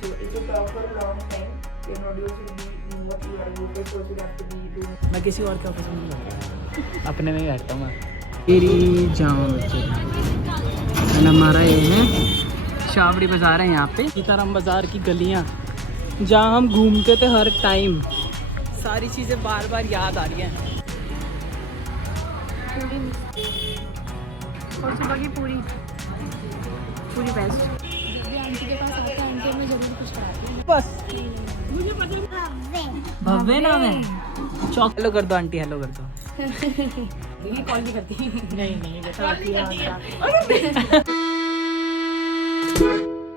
So if you talk for a long time, your nodules will be more. Your glucose also will have to be doing. मैं किसी और के office में नहीं बैठता, अपने में ही बैठता हूँ मैं। तेरी जान बच्चे एंड हमारा ये है शावड़ी बाज़ार है। यहाँ पे सीताराम बाज़ार की गलियाँ जहाँ हम घूमते थे हर टाइम, सारी चीज़ें बार बार याद आ रही हैं। और सुबह की पूरी बेस्ट। आंटी के पास आते हैं, आंटी में जरूर कुछ कराती है। बस मुझे पता भव्य नाम है। चौक हेलो कर दो आंटी, हेलो कर दो। ये कॉल भी करती है। नहीं बेटा।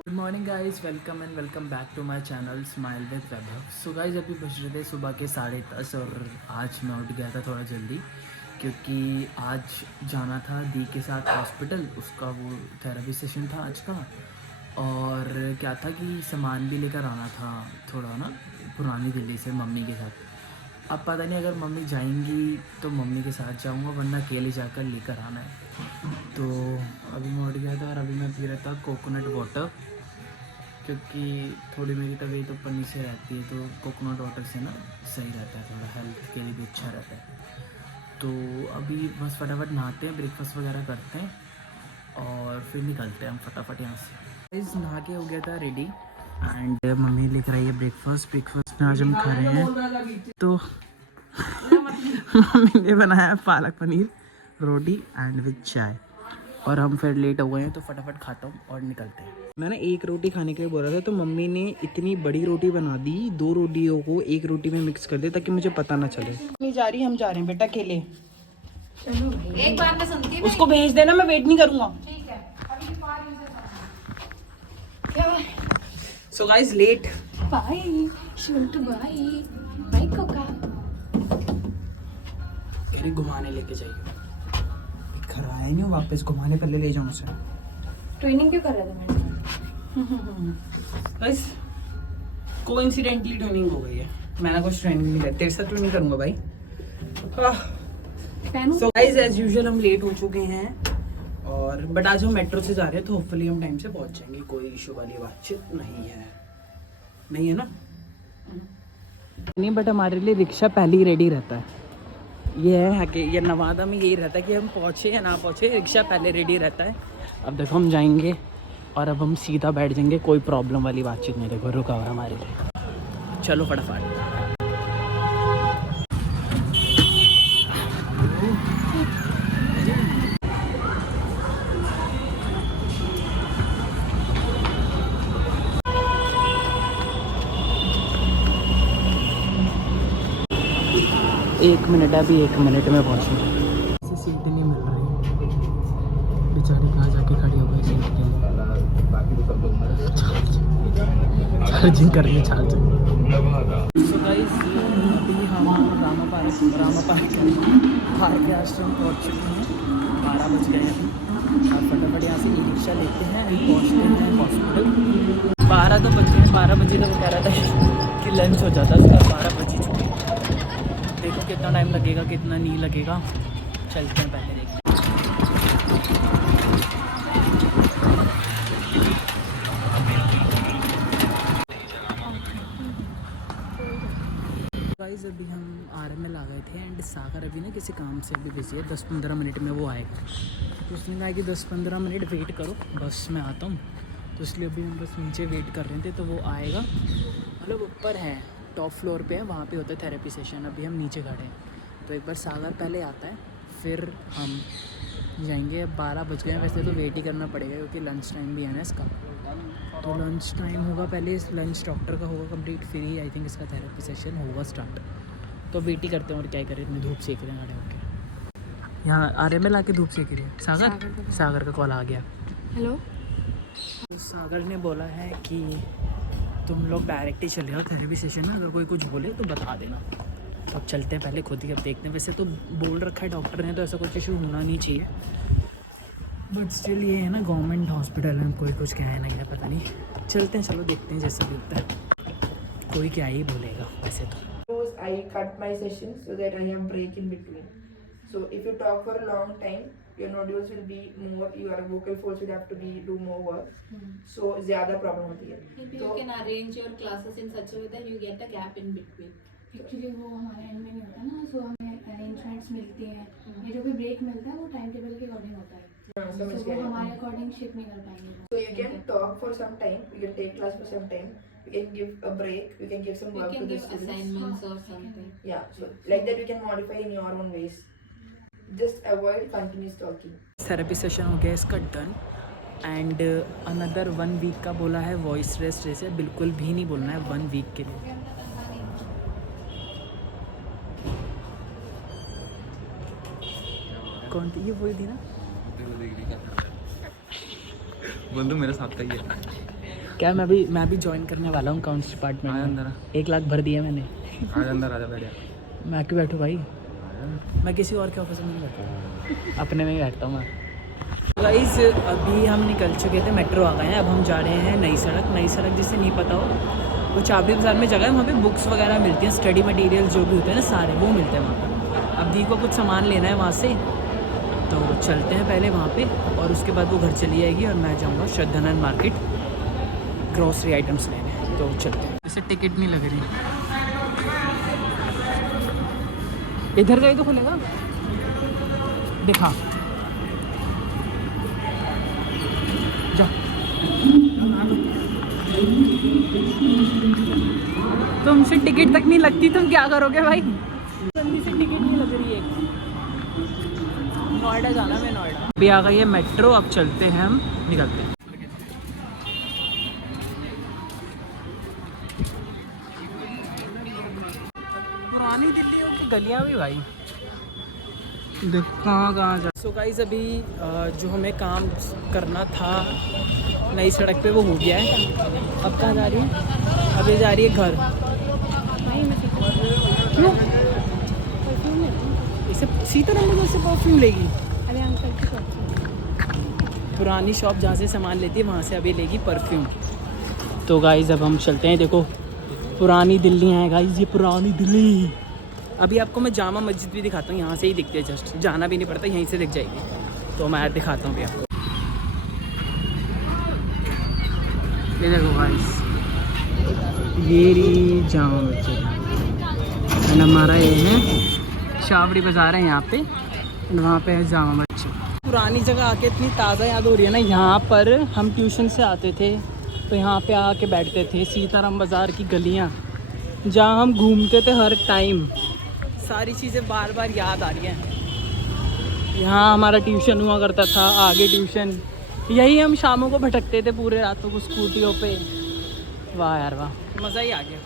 Good morning guys, welcome and welcome back to my channel smile with Vaibhav. So guys अभी बज रहे थे सुबह के 10:30 और आज मैं उठ गया था थोड़ा जल्दी क्योंकि आज जाना था दी के साथ हॉस्पिटल। उसका वो थेरेपी सेशन था आज का, और क्या था कि सामान भी लेकर आना था थोड़ा ना पुरानी दिल्ली से मम्मी के साथ। अब पता नहीं अगर मम्मी जाएंगी तो मम्मी के साथ जाऊंगा, वरना अकेले जाकर लेकर आना है। तो अभी मैं उठ गया था और अभी मैं पी रहा था कोकोनट वाटर क्योंकि थोड़ी मेरी तबीयत ऊपर नीचे रहती है, तो कोकोनट वाटर से ना सही रहता है, थोड़ा हेल्थ के लिए भी अच्छा रहता है। तो अभी बस फटाफट नहाते हैं, ब्रेकफास्ट वगैरह करते हैं और फिर निकलते हैं हम फटाफट यहाँ से। इस नहा के हो गया था रेडी एंड मम्मी लेकर आई है ब्रेकफास्ट में आज हम खा रहे हैं। तो मम्मी ने बनाया है पालक पनीर, रोटी एंड विद चाय, और हम फिर लेट हो गए हैं तो फटाफट खाता हूँ और निकलते हैं। मैंने एक रोटी खाने के लिए बोला था तो मम्मी ने इतनी बड़ी रोटी बना दी, 2 रोटियों को एक रोटी में मिक्स कर दिया ताकि मुझे पता ना चले। नहीं जा रही, हम जा रहे हैं बेटा अकेले। एक बार में सुनती है। उसको भेज देना, मैं वेट नहीं करूँगा। ठीक है, अभी क्या सो गाइस लेट बाय शुंटू बाय कोका। कह रही घुमाने लेके जाइए, घर आया नहीं हूँ वापस, घुमाने पहले ले जाऊँ उसे। ट्रेनिंग क्यों कर रहे थे मेरे साथ? गाइस कोइंसिडेंटली ट्रेनिंग हो गई है, मैंने कुछ ट्रेनिंग नहीं करी, तेरे साथ ट्रेनिंग करूँगा भाई। सो गाइस एज यूजुअल हम लेट हो चुके हैं और बट आज हम मेट्रो से जा रहे हैं तो होपफुली हम टाइम से पहुंच जाएंगे, कोई इशू वाली बातचीत नहीं है ना। नहीं बट हमारे लिए रिक्शा पहले ही रेडी रहता है। ये है कि ये नवादा में यही रहता है कि हम पहुँचे या ना पहुँचे, रिक्शा पहले रेडी रहता है। अब देखो हम जाएंगे और अब हम सीधा बैठ जाएंगे, कोई प्रॉब्लम वाली बातचीत नहीं। देखो रुका हुआ हमारे लिए, चलो फटाफट। एक मिनट, अभी 1 मिनट में पहुँचूँगा। सीट नहीं मिल रही, बेचारी कहाँ जाके खड़ी हो गई सीट के लिए। चार्जिंग कर रही है चार्जिंग। सो गाइस अभी हम रामा पार्क के आश्रम पहुँच चुके हैं, 12 बज गए हैं अभी। और फटाफट यहाँ से ई रिक्शा लेते हैं एंड पहुँचते हैं हॉस्पिटल। 12 तो बज गए, 12 बजे तो वो कह रहा था कि लंच हो जाता है, उसका 12 बज ही चुके। देखो कितना टाइम लगेगा कितना नहीं लगेगा, चलते हैं पहले देखते हैं। गाइस अभी हम RML आ गए थे एंड सागर अभी ना किसी काम से अभी बिजी है, 10-15 मिनट में वो आएगा। तो उसने कहा कि 10-15 मिनट वेट करो, बस मैं आता हूँ। तो इसलिए अभी हम बस नीचे वेट कर रहे थे, तो वो आएगा। मतलब ऊपर है, टॉप फ्लोर पे है, वहाँ पे होता है थेरेपी सेशन। अभी हम नीचे खड़े हैं, तो एक बार सागर पहले आता है फिर हम जाएंगे। 12 बज गए हैं, वैसे तो वेट ही करना पड़ेगा क्योंकि लंच टाइम भी है ना इसका। तो लंच टाइम होगा, पहले इस लंच डॉक्टर का होगा कंप्लीट, फिर ही आई थिंक इसका थेरेपी सेशन होगा स्टार्ट। तो वेट ही करते हैं और क्या करें, इतनी धूप सेक रहे हैं खड़े होकर। यहाँ RML आके धूप सेक रही है। सागर का कॉल आ गया। हेलो, तो सागर ने बोला है कि तुम लोग डायरेक्ट ही चले आओ थेरेपी सेशन में, अगर कोई कुछ बोले तो बता देना। तो अब चलते हैं पहले खुद ही, अब देखते हैं। वैसे तो बोल रखा है डॉक्टर ने, तो ऐसा कुछ इशू होना नहीं चाहिए, बट स्टिल ये है ना गवर्नमेंट हॉस्पिटल में, कोई कुछ क्या है ना क्या पता नहीं। चलते हैं, चलो देखते हैं जैसा भी होता है, कोई क्या ही बोलेगा वैसे तो। I cut my session so that I have break in between. So if you talk for a long time, your nodules will be more, your vocal folds will have to be do more work. So ज़्यादा problem होती है. Maybe you can arrange your classes in such a way that you get a gap in between. Actually वो हमारे and में नहीं होता ना, सो हमें अरेंजमेंट्स मिलती हैं, ये जो भी ब्रेक मिलता है वो टाइम टेबल के अकॉर्डिंग होता है, समझ so गया. वो हमारे अकॉर्डिंग शिफ्ट नहीं कर पाएंगे. So you can talk for some time, you can take class for some time, you can give a break, you can give some You work can to the give students. assignments or something. Yeah, so like that you can modify in your own ways. Just avoid continuous talking. Therapy session हो गया इसका done and another 1 week का बोला है voice rest. जैसे बिल्कुल भी नहीं बोलना है 1 वीक के लिए. कौन थी ये? वही थी ना? बोल दो मेरे साथ का ही है. क्या मैं भी ज्वाइन करने वाला हूँ अकाउंट्स डिपार्टमेंट में. अंदर 1 लाख भर दिया मैंने. आज अंदर आजा बैठ जा. मैं क्यों बैठूँ भाई? मैं किसी और के ऑफिस में नहीं बैठूँ, अपने में ही बैठता हूँ मैं. गाइस अभी हम निकल चुके थे, मेट्रो आ गए हैं. अब हम जा रहे हैं नई सड़क. जिसे नहीं पता हो वो चाबड़ी बाज़ार में जगह है, वहाँ पे बुक्स वगैरह मिलती हैं, स्टडी मटेरियल जो भी होते हैं ना सारे वो मिलते हैं वहाँ पर. अब दी को कुछ सामान लेना है वहाँ से, तो चलते हैं पहले वहाँ पे और उसके बाद वो घर चली जाएगी और मैं जाऊँगा श्रद्धानंद मार्केट ग्रोसरी आइटम्स लेने. तो चलते हैं. जैसे टिकट नहीं लग रही. इधर गई तो खुलेगा. दिखा जा. तुमसे टिकट तक नहीं लगती, तुम क्या करोगे भाई? जल्दी से टिकट नहीं लग रही है. नोएडा जाना मैं नोएडा. अभी आ गई है मेट्रो. अब चलते हैं, हम निकलते हैं. पुरानी दिल्ली की गलियां भी भाई देखो कहाँ जा. सो गाइस अभी जो हमें काम करना था नई सड़क पे वो हो गया है. अब कहाँ जा रही है? अभी जा रही है घर. क्यों? इसे सीताराम बाजार से परफ्यूम लेगी. अरे अंकल की शॉप, पुरानी शॉप जहाँ से सामान लेती है वहाँ से अभी लेगी परफ्यूम. तो गाइस अब हम चलते हैं. देखो पुरानी दिल्ली है गाइस, ये पुरानी दिल्ली. अभी आपको मैं जामा मस्जिद भी दिखाता हूँ, यहाँ से ही दिखती है, जस्ट जाना भी नहीं पड़ता, यहीं से दिख जाएगी. तो मैं दिखाता हूँ भी आपको. ये देखो गाइस, ये रही जामा मस्जिद एंड हमारा ये है शावड़ी बाज़ार है यहाँ पे एंड वहाँ पे है जामा मस्जिद. पुरानी जगह आके इतनी ताज़ा याद हो रही है ना. यहाँ पर हम ट्यूशन से आते थे तो यहाँ पे आके बैठते थे. सीताराम बाज़ार की गलियाँ जहाँ हम घूमते थे हर टाइम. सारी चीज़ें बार बार याद आ रही हैं. यहाँ हमारा ट्यूशन हुआ करता था, आगे ट्यूशन. यही हम शामों को भटकते थे पूरे रातों को स्कूटियों पे. वाह यार वाह, मज़ा ही आ गया.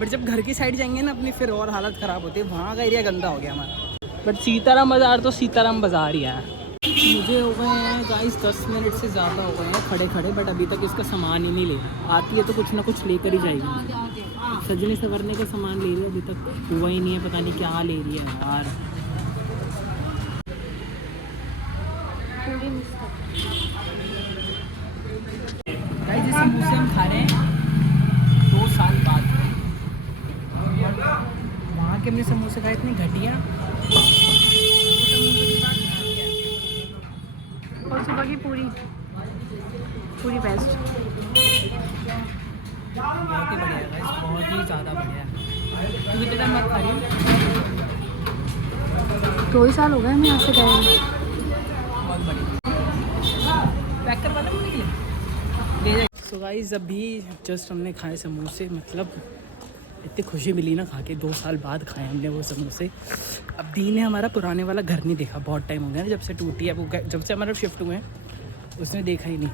बट जब घर की साइड जाएंगे ना अपनी, फिर और हालत ख़राब होती है. वहाँ का एरिया गंदा हो गया हमारा. बट सीताराम बाज़ार तो सीताराम बाज़ार ही है. मुझे हो गए हैं गाइस 10 मिनट से ज़्यादा हो गए हैं खड़े खड़े. बट अभी तक इसका सामान ही नहीं लिया. आती है तो कुछ ना कुछ लेकर ही जाएगी. सजने संवरने का सामान ले रही है, अभी तक हुआ ही नहीं है. पता नहीं क्या ले रही है यार. गाइस ये समोसे हम खा रहे हैं 2 साल बाद. वहाँ के हमने समोसे खाए इतनी घटिया. और सुबह की पूरी बेस्ट. बहुत ही बढ़िया है गाइस, बहुत ही ज़्यादा बढ़िया है. तू कितने टाइम बाद खा रही है? 2 साल हो गए हमें यहाँ से गए. बहुत बढ़िया. पैक करवा दें मुझे ले जाए. सो गाइस अभी जस्ट हमने खाए समोसे. मतलब इतनी खुशी मिली ना खा के. 2 साल बाद खाए हमने वो समोसे. अब दी ने हमारा पुराने वाला घर नहीं देखा. बहुत टाइम हो गया ना जब से टूटी है वो. जब से हमारा शिफ्ट हुए हैं उसने देखा ही नहीं.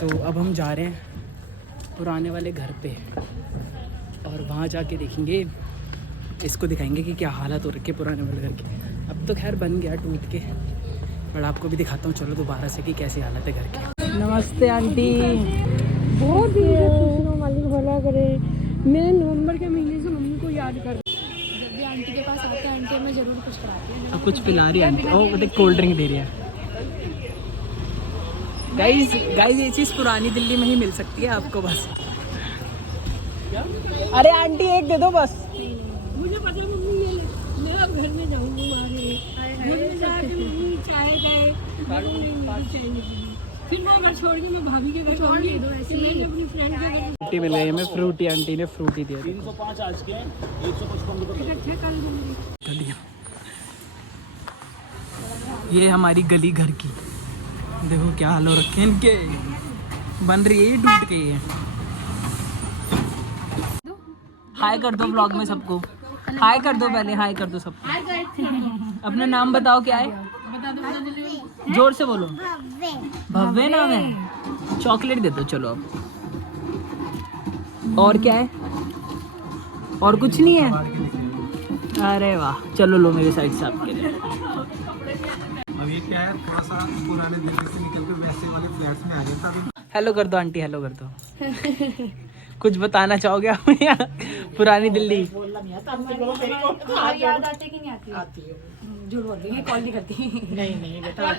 तो अब हम जा रहे हैं पुराने वाले घर पे और वहाँ जाके देखेंगे, इसको दिखाएंगे कि क्या हालत हो रखी है पुराने वाले घर की. अब तो खैर बन गया टूट के, बट आपको भी दिखाता हूँ चलो दोबारा से कि कैसी हालत है घर की. नमस्ते आंटी. बहुत मालिक भला करे. मैं नवंबर के महीने से मम्मी को याद कर. जब भी आंटी के पास आते हैं आंटी हमें ज़रूर कुछ कराती है. अब कुछ पिला रही है आंटी. ओह देख कोल्ड ड्रिंक दे रही है. गाइस ये चीज़ पुरानी दिल्ली में ही मिल सकती है आपको बस. अरे आंटी एक दे दो बस. मुझे पता है मम्मी ये ले. मैं अब घर में जाऊंगी वहाँ जाके मम्मी चाय गए चाय नहीं पी। फिर मैं घर छोड़ के मैं भाभी के घर जाऊंगी कि मैंने अपनी फ्रेंड के घर फ्रूटी मिल गई हमें, फ्रूटी आंटी ने फ्रूटी दिया। 305 आज के 155 इकट्ठे कर दूंगी। गलियाँ, ये हमारी गली घर की, देखो क्या हाल हो रखे हैं इनके, बन रही है टूट के। ये हाय कर दो ब्लॉग में सबको, हाय कर दो, पहले हाय कर दो सबको। अपना नाम बताओ क्या है, जोर से बोलो। भव्य नाम है, चॉकलेट दे दो चलो अब। और क्या है, और कुछ नहीं है? अरे वाह, चलो लो मेरे साइड से आपके लिए। अब ये क्या है, थोड़ा सा पुराने दिल्ली से निकल के वैसे वाले फ्लैट्स में आ गया था। हेलो कर दो आंटी, हेलो कर दो। कुछ बताना चाहोगे आप यहाँ पुरानी दिल्ली? याद आते कि नहीं आती? झूठ बोल रही है, कॉल नहीं करती। नहीं बेटा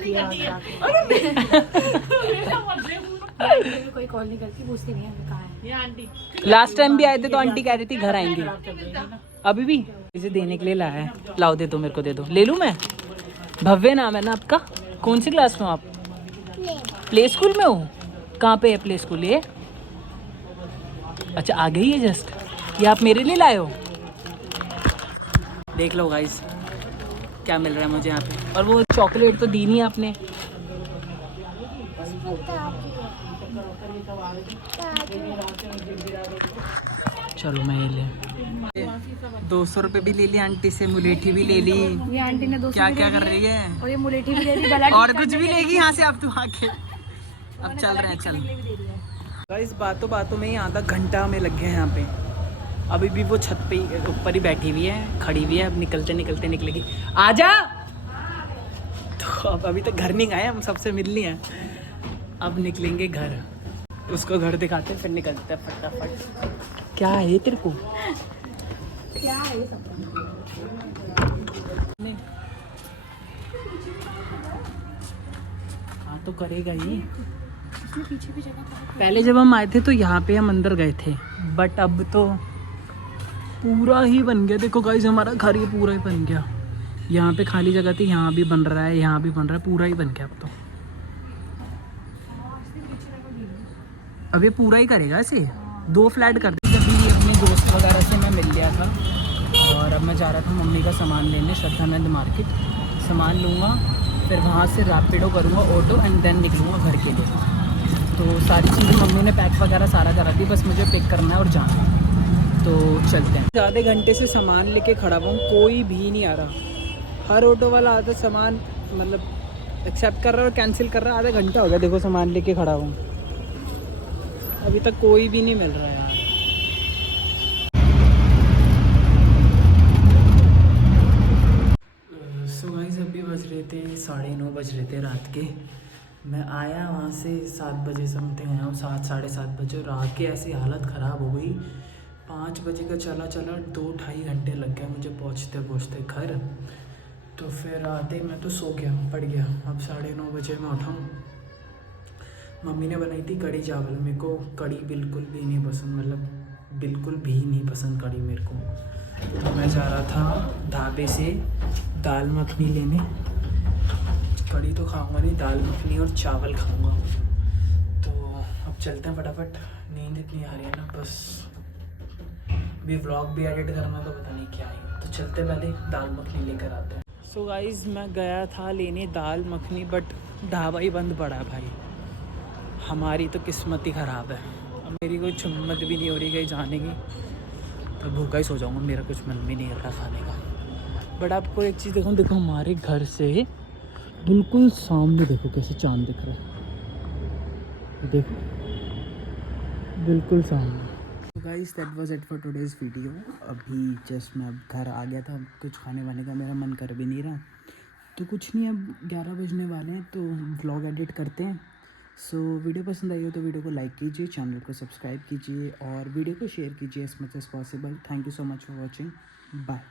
कोई कॉल नहीं करती, पूछती नहीं है कहाँ है। ये आंटी लास्ट टाइम भी आए थे तो आंटी कह रही थी घर आएंगे, अभी भी इसे देने के लिए लाया है। लाओ दे दो मेरे को, दे दो, ले लूँ मैं? भव्य नाम है ना आपका? कौन सी क्लास में हो आप? प्ले स्कूल में हो? कहाँ पे है प्ले स्कूल ये? अच्छा, आ गई है जस्ट। ये आप मेरे लिए लाए हो? देख लो गाइस क्या मिल रहा है मुझे यहाँ पे। और वो चॉकलेट तो दी नहीं आपने। चलो मैं ये ले 200 रुपये भी ले ली आंटी से, मुलेठी भी ले ली। ये आंटी ने 200 क्या क्या कर रही है? और ये मुलेठी भी दे दी, गला और कुछ भी लेगी यहाँ से आप तो आके। अब चल रहे हैं, चल गाइस। बातों बातों में ही आधा घंटा हमें लग गया है यहाँ पे। अभी भी वो छत पे ऊपर ही बैठी हुई है, खड़ी हुई है। अब निकलते निकलते निकलेगी। आजा। तो अब अभी तक घर नहीं गए, हम सबसे मिल लिए हैं। अब निकलेंगे घर, उसको घर दिखाते फिर निकलते हैं फटाफट। क्या है तेरे को? क्या है ये सब? हाँ तो करेगा ही। पीछे भी जगह पहले जब हम आए थे तो यहाँ पे हम अंदर गए थे, बट अब तो पूरा ही बन गया। देखो गाइस, हमारा घर ये पूरा ही बन गया। यहाँ पे खाली जगह थी, यहाँ भी बन रहा है, यहाँ भी बन रहा है, पूरा ही बन गया अब तो। अब ये पूरा ही करेगा ऐसे, 2 फ्लैट कर दे। अभी अपने दोस्त वगैरह से मैं मिल गया था और अब मैं जा रहा था मम्मी का सामान लेने श्रद्धानंद मार्केट। सामान लूँगा, फिर वहाँ से रैपिडो करूँगा ऑटो एंड देन निकलूँगा घर के लिए। तो सारी चीज़ें मम्मी ने पैक वगैरह सारा करा दी, बस मुझे पिक करना है और जाना है। तो चलते हैं। आधे घंटे से सामान लेके खड़ा हुआ हूँ, कोई भी नहीं आ रहा। हर ऑटो वाला आधा सामान मतलब एक्सेप्ट कर रहा है और कैंसिल कर रहा है। आधा घंटा हो गया देखो सामान लेके खड़ा हूँ, अभी तक कोई भी नहीं मिल रहा है यार। सो गाइस, अभी बज रहे थे 9:30 बज रहे थे रात के। मैं आया वहाँ से 7 बजे समथिंग आया हूँ, 7 साढ़े 7 बजे। रात की ऐसी हालत ख़राब हो गई, 5 बजे का चला 2-2.5 घंटे लग गए मुझे पहुँचते पहुँचते घर। तो फिर आते मैं तो सो गया, पड़ गया। अब 9:30 बजे मैं उठा हूँ। मम्मी ने बनाई थी कड़ी चावल। मेरे को कड़ी बिल्कुल भी नहीं पसंद, मतलब बिल्कुल भी नहीं पसंद कड़ी मेरे को। तो मैं जा रहा था ढाबे से दाल मखनी लेने। कड़ी तो खाऊंगा नहीं, दाल मखनी और चावल खाऊंगा। तो अब चलते हैं फटाफट, नींद इतनी आ रही है ना, बस भी व्लॉग भी एडिट करना तो पता नहीं क्या है। तो चलते पहले दाल मखनी लेकर आते हैं। सो गाइस, मैं गया था लेने दाल मखनी, बट ढाबा ही बंद पड़ा है भाई। हमारी तो किस्मत ही ख़राब है। अब मेरी कोई हिम्मत भी नहीं हो रही कहीं जाने की, तो भूखा ही सो जाऊँगा। मेरा कुछ मन भी नहीं कर रहा खाने का। बट आपको एक चीज़ देखो हमारे घर से बिल्कुल सामने देखो कैसे चांद दिख रहा है, देखो बिल्कुल सामने। Guys, that was it for today's video. अभी जस्ट मैं अब घर आ गया था, कुछ खाने वाने का मेरा मन कर भी नहीं रहा। तो कुछ नहीं, अब 11 बजने वाले हैं, तो व्लॉग एडिट करते हैं। सो वीडियो पसंद आई हो तो वीडियो को लाइक कीजिए, चैनल को सब्सक्राइब कीजिए और वीडियो को शेयर कीजिए as much as possible. Thank you so much for watching, bye.